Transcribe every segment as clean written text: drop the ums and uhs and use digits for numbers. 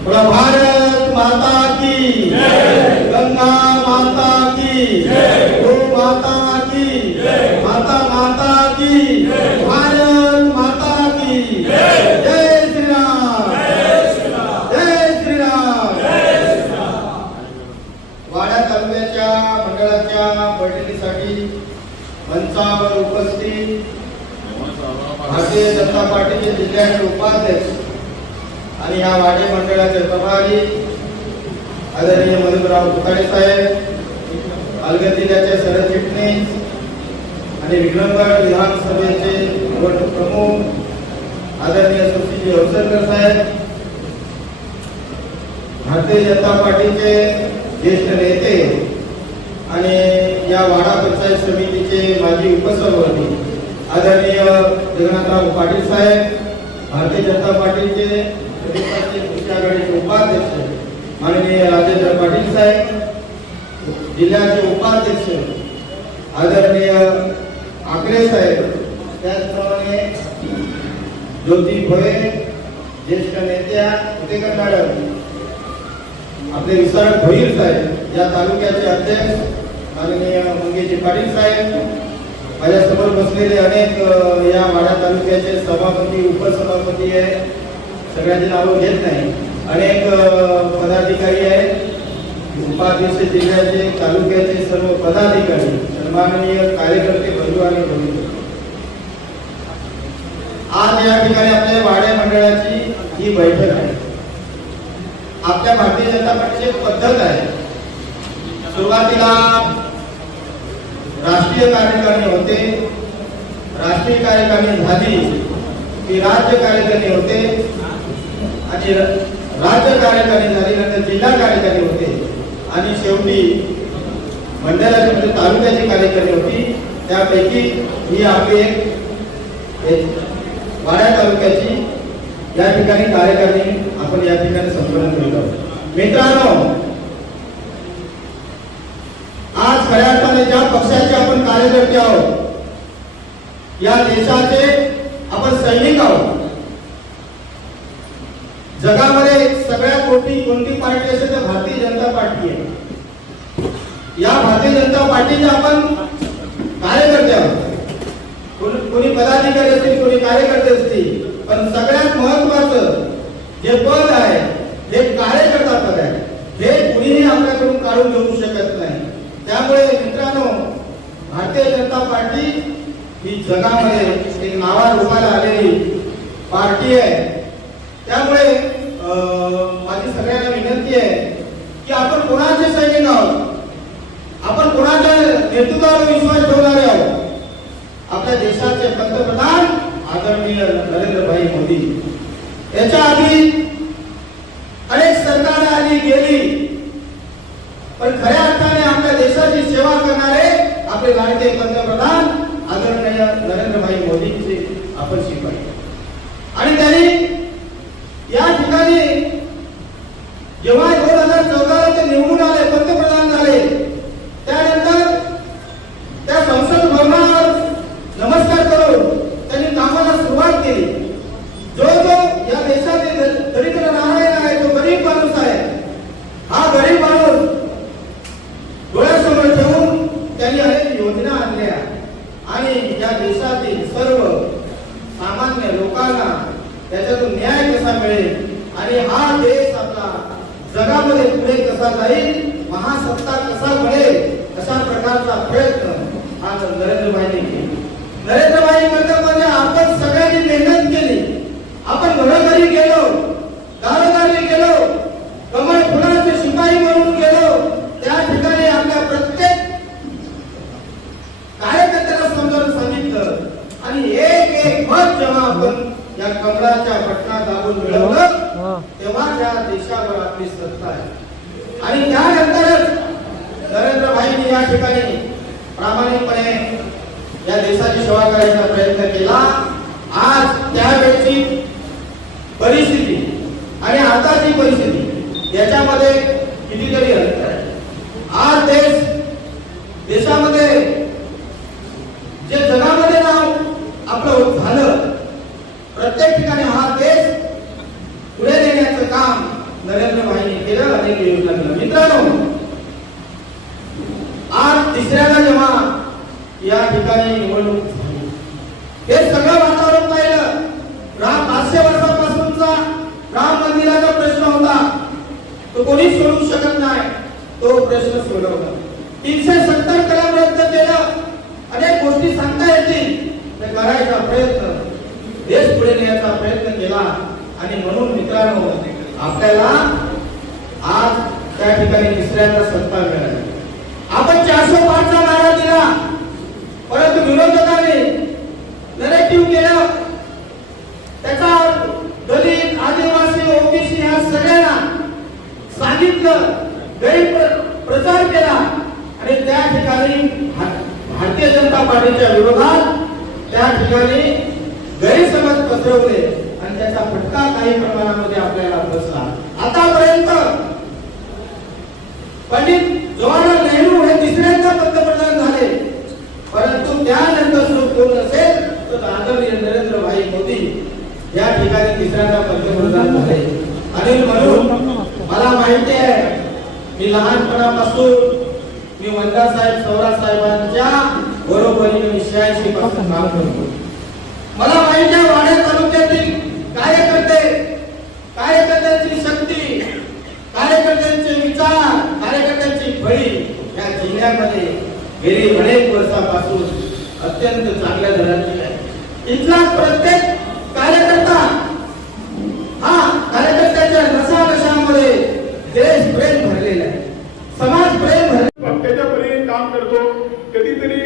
भारत माता की जय, गंगा माता की जय, गो माता की जय, माता माता की जय, भारत माता की जय, जय श्री राम, जय श्री राम, जय श्री राम, जय श्री राम। वाडा तालुक्याच्या मंडळाच्या बैठकीसाठी मंचावर उपस्थित भारतीय जनता पार्टीचे जिल्ह्याचे उपाध्यक्ष आणि या वाडे मंडळाचे प्रभारी आदरणीय मधुराव तुकाडे साहेब, पालघर जिल्ह्याचे सरचिटणीस आणि विक्रमगड विधानसभेचे निवडणूक प्रमुख आदरणीय सुशील अवसरकर साहेब, भारतीय जनता पार्टीचे ज्येष्ठ नेते आणि या वाडा पंचायत समितीचे माजी उपसभापती आदरणीय जगन्नाथराव पाटील साहेब, भारतीय जनता पार्टीचे कृषी आघाडीचे उपाध्यक्ष माननीय राजेंद्र पाटील साहेब, जिल्ह्याचे उपाध्यक्ष आदरणीय आकरे साहेब, त्याचप्रमाणे ज्योती भोये, ज्येष्ठ नेत्या उतेकर मॅडम, आपले विशारद भोईर साहेब, या तालुक्याचे अध्यक्ष माननीय मंगेश पाटील साहेब, माझ्या समोर बसलेले अनेक या वाडा तालुक्याचे सभापती उपसभापती आहे, सगळ्यांची नावं घेत नाही, अनेक पदाधिकारी आहेत, उपाध्यक्ष जिल्ह्याचे तालुक्याचे सर्व पदाधिकारी, सन्माननीय कार्यकर्ते बंधू आणि भगिनी, आज या ठिकाणी आपल्या वाडा मंडळाची ही बैठक आहे। आपल्या भारतीय जनता पार्टीची पद्धत आहे, सुरुवातीला राष्ट्रीय कार्यकारिणी होते, राष्ट्रीय कार्यकारिणी झाली की राज्य कार्यकारिणी होते आणि राज्य कार्यकारिणी झाल्यानंतर जिल्हा कार्यकारिणी होते आणि शेवटी मंडळाची म्हणजे तालुक्याची कार्यकारिणी होती। त्यापैकी ही आपली एक वाडा तालुक्याची या ठिकाणी कार्यकारिणी आपण या ठिकाणी संपन्न केली आहोत। मित्रांनो, आज खऱ्या अर्थाने ज्या पक्षाचे आपण कार्यकर्ते आहोत, या देशाचे आपण सैनिक आहोत। जगामध्ये सगळ्यात मोठी कोणती पार्टी असेल तर भारतीय जनता पार्टी आहे। या भारतीय जनता पार्टीचे आपण कार्यकर्ते आहोत, कोणी पदाधिकारी असतील, कोणी कार्यकर्ते असतील, पण सगळ्यात महत्वाचं जे पद आहे हे कार्यकर्ता पद आहे, हे कुणीही आपल्याकडून काढून घेऊ शकत नाही। त्यामुळे मित्रांनो, भारतीय जनता पार्टी ही जगामध्ये एक नावारूपाला आलेली पार्टी आहे। त्यामुळे माझी सगळ्यांना विनंती आहे की आपण कोणाचे सैनिक आहोत, आपण कोणाच्या नेतृत्वावर विश्वास ठेवणारे आहोत। आपल्या देशाचे पंतप्रधान आदरणीय नरेंद्रभाई मोदी, याच्या आधी अनेक सरकार आली गेली, पण खऱ्या अर्थाने आपल्या देशाची सेवा करणारे आपले लाडके पंतप्रधान आदरणीय नरेंद्रभाई मोदींचे आपण शिपाई, आणि त्यांनी या ठिकाणी जेव्हा 2014 ते निवडून आले, पंतप्रधान झाले, त्यानंतर त्या संसद भवनावर नमस्कार करून त्यांनी कामाला सुरुवात केली। जो या देशातील दरिद्र नारायण आहे, तो गरीब माणूस आहे, हा गरीब माणूस डोळ्यासमोर ठेवून त्यांनी अनेक योजना आणल्या आणि या देशातील सर्व सामान्य लोकांना त्याच्यातून न्याय कसा मिळेल आणि हा देश आपला जगामध्ये पुढे कसा जाईल, महासत्ता कसा मिळेल, अशा प्रकारचा प्रयत्न आज नरेंद्रभाईंनी केला। नरेंद्रभाई म्हणतात म्हणजे आपण सगळ्यांनी मेहनत केली, आपण घरोघरी गेलो, दारोदारी गेलो, कमळ फुलाचे शिपाई म्हणून गेलो, त्या ठिकाणी आपल्या प्रत्येक कार्यकर्त्याला समजावून सांगितलं आणि एक एक मत जेव्हा आपण या कमळाच्या बटना दाबून मिळवलं, तेव्हा त्या देशावर आपली सत्ता आहे। आणि त्यानंतरच नरेंद्रभाईंनी या ठिकाणी प्रामाणिकपणे या देशाची सेवा करायचा प्रयत्न केला। आज त्यावेळची परिस्थिती आणि आताची परिस्थिती याच्यामध्ये कितीतरी अंतर आहे। आज देशामध्ये जे जगामध्ये नाव आपलं झालं, प्रत्येक ठिकाणी हा देश पुढे नेण्याचं काम नरेंद्र भाईंनी केलं, अनेक योजना केल्या. मित्रांनो, आज तिसऱ्याला जेव्हा या ठिकाणी निवडणूक झाली, हे सगळं वातावरण पाहिलं. 500 वर्षापासूनचा राम मंदिराचा प्रश्न होता, तो कोणीच सोडवू शकत नाही. तो प्रश्न सोडवला. 370 कलम रद्द केलं. अनेक गोष्टी सांगता येतील, ते करायचा प्रयत्न, देश पुढे नेण्याचा प्रयत्न केला. आणि म्हणून मित्रांनो, आपल्याला आज त्या ठिकाणी तिसऱ्यांदा सत्ता मिळाली. आपण 405 चा नारा दिला, परंतु विरोधकांनी नरेटिव्ह केलं. त्याचा दलित, आदिवासी, ओबीसी ह्या सगळ्यांना सांगितलं, गैरप्रचार केला आणि त्या ठिकाणी भारतीय जनता पार्टीच्या विरोधात त्या ठिकाणी गैरसमज पसरवले आणि त्याचा फटका काही प्रमाणामध्ये आपल्याला बसला. आतापर्यंत पंडित जवाहरलाल नेहरू हे तिसऱ्यांदा पंतप्रधान झाले, परंतु त्यानंतर सुरू कोण नसेल तर आदरणीय नरेंद्र भाई मोदी या ठिकाणी तिसऱ्यांदा पंतप्रधान झाले. आणि म्हणून मला माहिती आहे, मी लहानपणापासून मी वंदा साहेब, सौरा साहेबांच्या बरोबरीने 86 पासून काम करतो. मला माहिती आहे वाडा तालुक्यातील कार्यकर्त्यांची शक्ती, कार्यकर्त्यांचे विचार, कार्यकर्त्यांची फळी या जिल्ह्यामध्ये गेली अनेक वर्षापासून अत्यंत चांगल्या दराची आहे. इथला प्रत्येक कार्यकर्ता हा कार्यकर्त्याच्या नशामध्ये देश प्रेम भरलेला आहे, समाज प्रेम भरलेला. त्याच्या परीने काम करतो. कधीतरी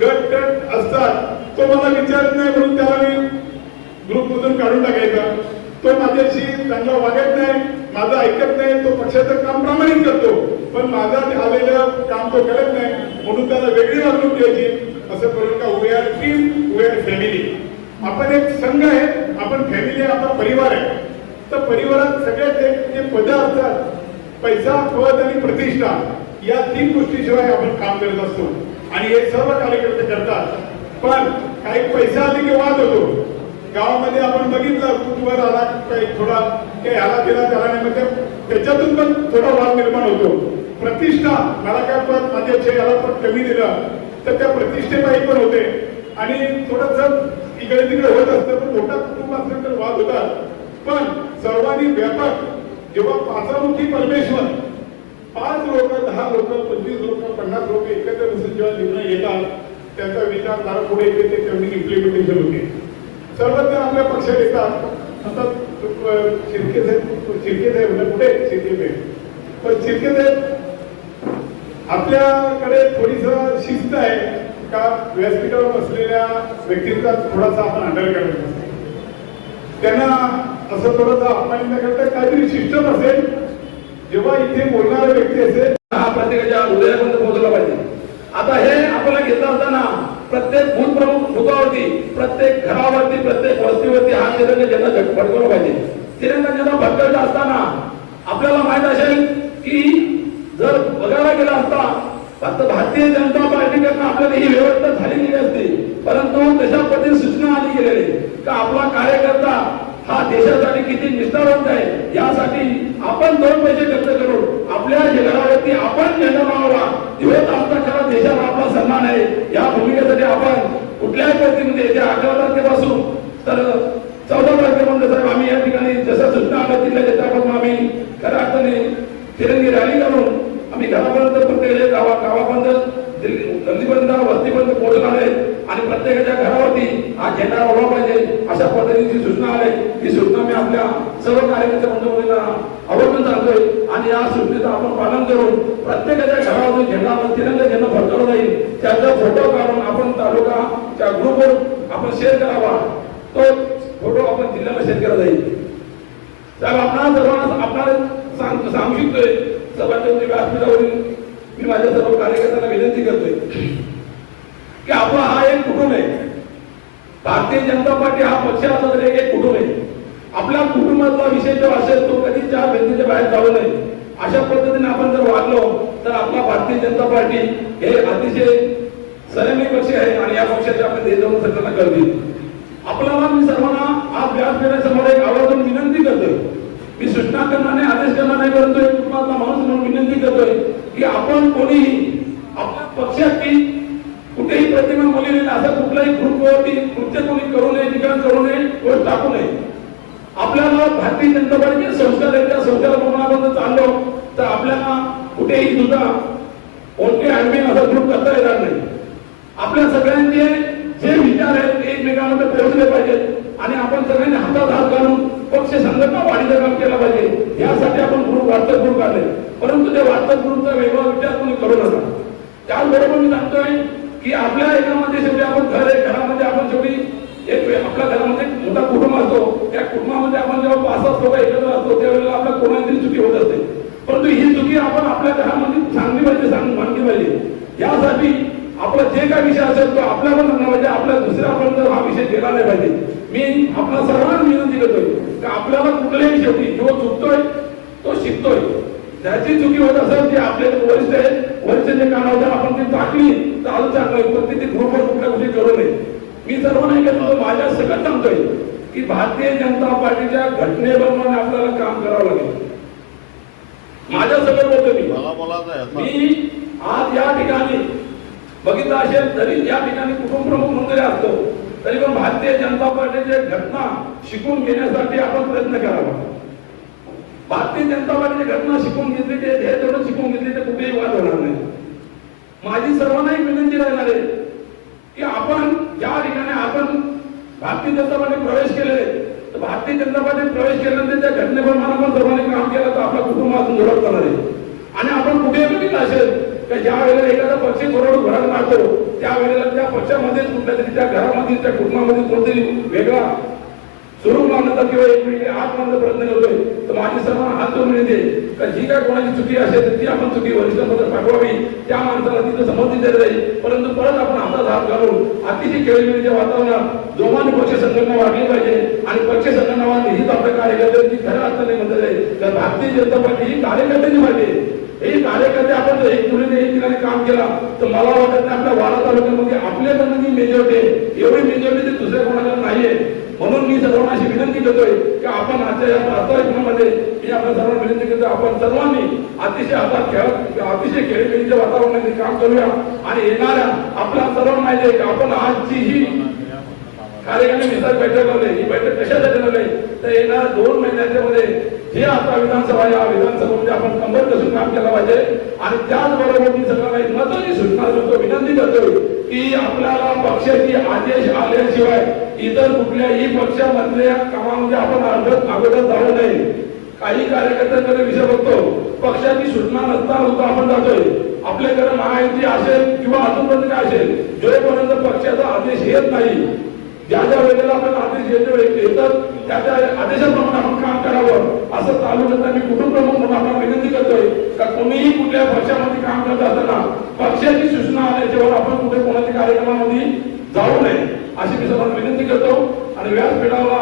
गट असतात, तो मला विचारत नाही म्हणून त्याला मी ग्रुपमधून काढून टाकायचा. तो माझ्याशी चांगला वागत नाही, माझं ऐकत नाही, तो पक्षाचं काम प्रामाणिक करतो, पण माझं आलेलं काम तो करत नाही म्हणून त्याला वेगळी वागणूक द्यायची. असं करून का we are team, we are family. आपण एक संघ आहे, आपण फॅमिली आहे, आपला परिवार आहे. तर परिवारात सगळ्यात एक जे पद असतात, पैसा, पद आणि प्रतिष्ठा, या 3 गोष्टीशिवाय आपण काम करत असतो. आणि हे सर्व कार्यकर्ते करतात. पण काही पैसा आले की वाद होतो. गावामध्ये आपण बघितलं, कुठवर आला काही थोडा काही ह्याला दिला त्याला नाही, म्हणजे त्याच्यातून पण थोडा वाद निर्माण होतो. प्रतिष्ठा, मला काय पद माझ्या याला पण कमी दिलं तर त्या प्रतिष्ठेपायी पण होते आणि थोडस इकडे तिकडे होत असतं. पण मोठा कुटुंब असेल तर वाद होतात. पण सर्वांनी व्यापक जेव्हा पाचामुखी परमेश्वर 5 लोक, 10 लोक, 25 लोक, 50 लोक एकत्र बसून जेव्हा निर्णय येतात, त्यांचा विचारधारा पुढे येते, ते त्यांनी इम्प्लिमेंटेशन होते. सर्वजण आपल्या पक्षात येतात. आता शिर्के साहेब कुठे शिर्के साहेब, पण शिर्के साहेब आपल्याकडे थोडीस शिस्त आहे का व्यासपीठावर बसलेल्या व्यक्तींचा थोडासा आपण अंडर करत त्यांना असं थोडंसं अपमान न करता काहीतरी सिस्टम असेल. जेव्हा इथे बोलणारा व्यक्ती असेल, हा प्रत्येकाच्या हृदयापर्यंत पोहोचला पाहिजे. आता हे आपल्याला घेत असताना प्रत्येक बूथ प्रमुख बुथावरती, प्रत्येक घरावरती, प्रत्येक वस्तीवरती हा तिरंगा झेंडा फडकवला पाहिजे. तिरंगा झेंडा फडकवला असताना आपल्याला माहित असेल की जर बघायला गेला असता फक्त भारतीय जनता पार्टीकडनं आपल्याला ही व्यवस्था झालेली असते, परंतु तशा पद्धतीने सूचना आली गेलेली का आपला कार्यकर्ता हा देशासाठी किती निष्ठावंत आहे, यासाठी आपण 2 पैसे खर्च करून आपल्या घरावरती आपण झेंडा लावावा. दिवस आमचा खरा देशाला आपला सन्मान आहे. या भूमिकेसाठी आपण कुठल्याही परिस्थितीमध्ये येत्या 11 तारखेपासून तर 14 तारखेपर्यंत साहेब आम्ही या ठिकाणी जसं सूचना आल्या दिल्या त्यापासून आम्ही खऱ्या अर्थाने तिरंगी रॅली करून आम्ही घरापर्यंत प्रत्येक गावापर्यंत गल्लीपर्यंत वस्तीपर्यंत पोहोचणार आहे आणि प्रत्येकाच्या घरावरती हा झेंडा लावला पाहिजे अशा पद्धतीची सूचना आहे. ही सूचना मी आपल्या सर्व कार्यकर्ते बंधूंना आवर्जून सांगतोय आणि या सूचनेचं आपण पालन करून प्रत्येकाच्या घरावरून झेंडा तिरंगा झेंडा फडकवला जाईल. त्याचा फोटो काढून आपण तालुकाच्या ग्रुपवर आपण शेअर करावा. तो फोटो आपण जिल्ह्याला शेअर केला जाईल. साहेब आपणाला सर्वांना आपल्याला सांगू शकतोय सभाच्या व्यासपीठावरील मी माझ्या सर्व कार्यकर्त्यांना विनंती करतोय की आपला हा एक कुटुंब आहे. भारतीय जनता पार्टी हा पक्ष असला तरी एक कुटुंब आहे. आपल्या कुटुंबातला विषय जो असेल तो कधी 4 भिंतीच्या बाहेर जाऊ नये. अशा पद्धतीने आपण जर वागलो तर आपला भारतीय जनता पार्टी हे अतिशय संयमी पक्ष आहे आणि या पक्षाचे आपण देशभर संघटना करतील. आपल्याला मी सर्वांना आज व्यासपीठासमोर एक आवर्जून विनंती करतोय. मी सूचना करणार नाही, आदेश करणार नाही, परंतु एक कुटुंबातला माणूस म्हणून विनंती करतोय की आपण कोणीही आपल्या पक्षाची कुठेही प्रतिमा बोलली नाही, असं कुठलाही ग्रुपवरती कृत्य कोणी करू नये, ठिकाण करू नये, वर टाकू नये. आपल्याला भारतीय जनता पार्टीचे संस्कार आहेत, त्या संस्काराप्रमाणे चाललो तर आपल्याला कुठेही सुद्धा कोणते ऍडमिन असा ग्रुप करता येणार नाही. आपल्या सगळ्यांचे जे विचार आहेत एकमेकांमध्ये पोहोचले पाहिजेत आणि आपण सगळ्यांनी हातात हात घालून पक्ष संघटना वाढीचं काम केलं पाहिजे. यासाठी आपण ग्रुप व्हॉट्सअप ग्रुप काढले, परंतु त्या व्हॉट्सअप ग्रुपचा वेगळा विचार कोणी करू नका. त्याचबरोबर मी सांगतोय की आपल्या एकामध्ये शेवटी आपण घर आहे, घरामध्ये आपण शेवटी एक आपल्या घरामध्ये मोठा कुटुंब असतो, त्या कुटुंबामध्ये आपण जेव्हा 5-6 लोक एकत्र असतो त्यावेळेला आपल्या कोणाची चुकी होत असते, परंतु ही चुकी आपण आपल्या घरामध्ये सांगली पाहिजे, मांडली पाहिजे. यासाठी आपला जे काही विषय असेल तो आपल्या पण सांगला पाहिजे, आपल्या दुसऱ्यापर्यंत हा विषय गेला नाही पाहिजे. मी आपल्या सर्वांना विनंती करतोय की आपल्याला कुठल्याही शेवटी जो चुकतोय तो शिकतोय. ज्याची चुकी होत असेल ते आपले वरिष्ठ आहेत, वरिष्ठांच्या कानावर आपण ती टाकली तर अजून चांगलं, पण ते ग्रुपवर कुठल्या गोष्टी करू नये. मी सर्व नाही करतो, माझ्या सगळं सांगतोय की भारतीय जनता पार्टीच्या घटनेप्रमाणे आपल्याला काम करावं लागेल. माझ्या सगळं बोलतो मी आज या ठिकाणी बघितलं असेल, तरी या ठिकाणी कुटुंब प्रमुख म्हणून जरी असतो तरी पण भारतीय जनता पार्टीच्या घटना शिकून घेण्यासाठी आपण प्रयत्न करावा. भारतीय जनता पार्टीची घटना शिकून घेतली ते जेवढं शिकून घेतली ते कुठेही वाद होणार नाही. माझी सर्वांना एक विनंती राहणार आहे की आपण ज्या ठिकाणी आपण भारतीय जनता पार्टीत प्रवेश केलेले तर भारतीय जनता पार्टीत प्रवेश केल्यानंतर त्या घटनेप्रमाणे आपण सर्वांनी काम केलं तर आपला कुटुंब अजून जोरात करणार आहे. आणि आपण कुठेही बघितलं असेल की ज्या वेळेला एखादा पक्ष बरोबर घरात मारतो त्यावेळेला त्या पक्षामध्येच कुठल्या तरी त्या घरामध्ये त्या कुटुंबामध्ये कोणतरी वेगळा स्वरूप लावण्याचा किंवा एक आत मारण्याचा प्रयत्न करतोय. तर माझी सर्वांना हात जोडून येते का जी काय कोणाची चुकी असेल तर ती आपण चुकी वरिष्ठांमध्ये पाठवावी, त्या माणसाला तिथं समर्थन दिलं जाईल. परंतु परत आपण हातात हात घालून अतिशय खेळीमेळीच्या वातावरणात जोमाने पक्ष संघटना वाढली पाहिजे आणि पक्ष संघटना वाढली हीच आपल्या कार्यकर्त्यांची खऱ्या अर्थाने म्हणतात आहे. तर भारतीय जनता पार्टी ही कार्यकर्त्यांची पार्टी आहे. हे कार्यकर्ते आपण जर एक तुलनेने एक ठिकाणी काम केला तर मला वाटत नाही आपल्या वाडा तालुक्यामध्ये आपल्याकडनं जी मेजॉरिटी आहे एवढी मेजॉरिटी दुसऱ्या कोणाकडे नाहीये. म्हणून मी सर्वांना अशी विनंती करतोय की आपण आजच्या या प्रास्ताविकामध्ये मी आपल्या सर्वांना विनंती करतो आपण सर्वांनी अतिशय हातात खेळ अतिशय खेळीमेळीच्या वातावरणामध्ये काम करूया आणि येणाऱ्या आपल्या सर्वांना माहिती आहे की आपण आजची ही कार्यक्रम विधान बैठक लावली. ही बैठक कशासाठी लावली तर येणाऱ्या 2 महिन्याच्या मध्ये जे आता विधानसभा या विधानसभेमध्ये आपण कंबर कसून काम केलं पाहिजे. आणि त्याचबरोबर मी सगळ्यांना एक महत्वाची सूचना देतो, विनंती करतोय की आपल्याला पक्षाची आदेश आल्याशिवाय इतर कुठल्याही पक्षामधल्या कामामध्ये आपण अगोदर जाऊ नये. काही कार्यकर्त्यांकडे विषय बघतो पक्षाची सूचना नसताना सुद्धा आपण जातोय. आपल्याकडे महायुती असेल किंवा अजूनपर्यंत काय असेल जोपर्यंत पक्षाचा आदेश येत नाही, ज्या ज्या वेळेला आपण आदेश येतात त्या त्या आदेशाप्रमाणे आपण काम करावं असं चालू करता मी कुटुंब प्रमुख म्हणून आपण विनंती करतोय का कोणीही कुठल्या पक्षामध्ये काम करत असताना पक्षाची सूचना आल्याच्यावर आपण कुठे कोणाच्या कार्यक्रमामध्ये जाऊ नये अशी मी सर्वांना विनंती करतो. आणि व्यासपीठावर